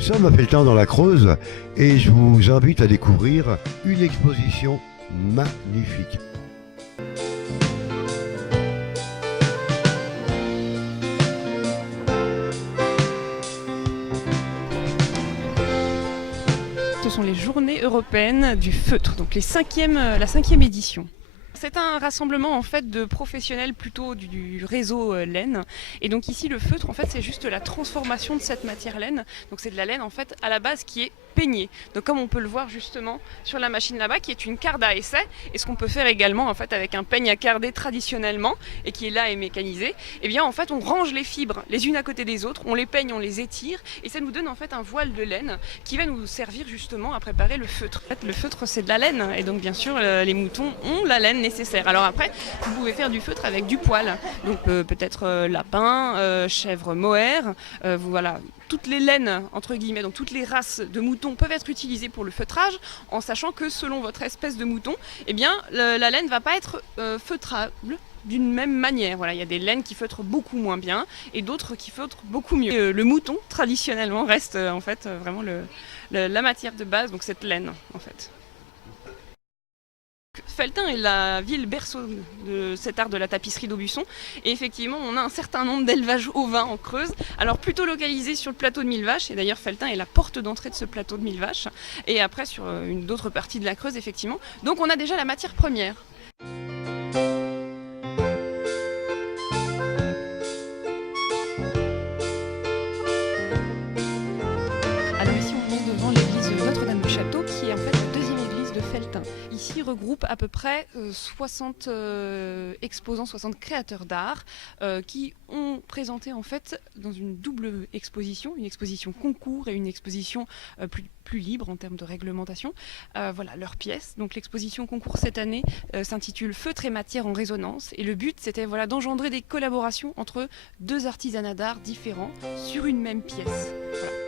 Nous sommes à Felletin dans la Creuse et je vous invite à découvrir une exposition magnifique. Ce sont les Journées européennes du feutre, donc la 5e édition. C'est un rassemblement en fait de professionnels plutôt du réseau laine. Et donc ici le feutre en fait c'est juste la transformation de cette matière laine. Donc c'est de la laine en fait à la base qui est peignée. Donc comme on peut le voir justement sur la machine là-bas qui est une carde à essai. Et ce qu'on peut faire également en fait avec un peigne à carder traditionnellement et qui est là et mécanisé, et bien en fait on range les fibres les unes à côté des autres, on les peigne, on les étire et ça nous donne en fait un voile de laine qui va nous servir justement à préparer le feutre. En fait, le feutre c'est de la laine et donc bien sûr les moutons ont la laine nécessaire. Alors après, vous pouvez faire du feutre avec du poil, donc peut-être lapin, chèvre mohair, voilà. Toutes les laines, entre guillemets, donc toutes les races de moutons peuvent être utilisées pour le feutrage, en sachant que selon votre espèce de mouton, eh bien, la laine ne va pas être feutrable d'une même manière. Voilà, il y a des laines qui feutrent beaucoup moins bien et d'autres qui feutrent beaucoup mieux. Le mouton, traditionnellement, reste en fait vraiment la matière de base, donc cette laine, en fait. Felletin est la ville berceau de cet art de la tapisserie d'Aubusson et effectivement on a un certain nombre d'élevages ovins en Creuse, alors plutôt localisés sur le plateau de Millevaches et d'ailleurs Felletin est la porte d'entrée de ce plateau de Millevaches et après sur d'autres parties de la Creuse effectivement, donc on a déjà la matière première. Alors ici on est devant l'église Notre-Dame du Château qui est en fait la deuxième église de Felletin. Ici regroupe à peu près 60 exposants, 60 créateurs d'art qui ont présenté en fait dans une double exposition, une exposition concours et une exposition plus libre en termes de réglementation, voilà leurs pièces. Donc l'exposition concours cette année s'intitule Feutre et matière en résonance et le but c'était voilà, d'engendrer des collaborations entre deux artisanats d'art différents sur une même pièce. Voilà.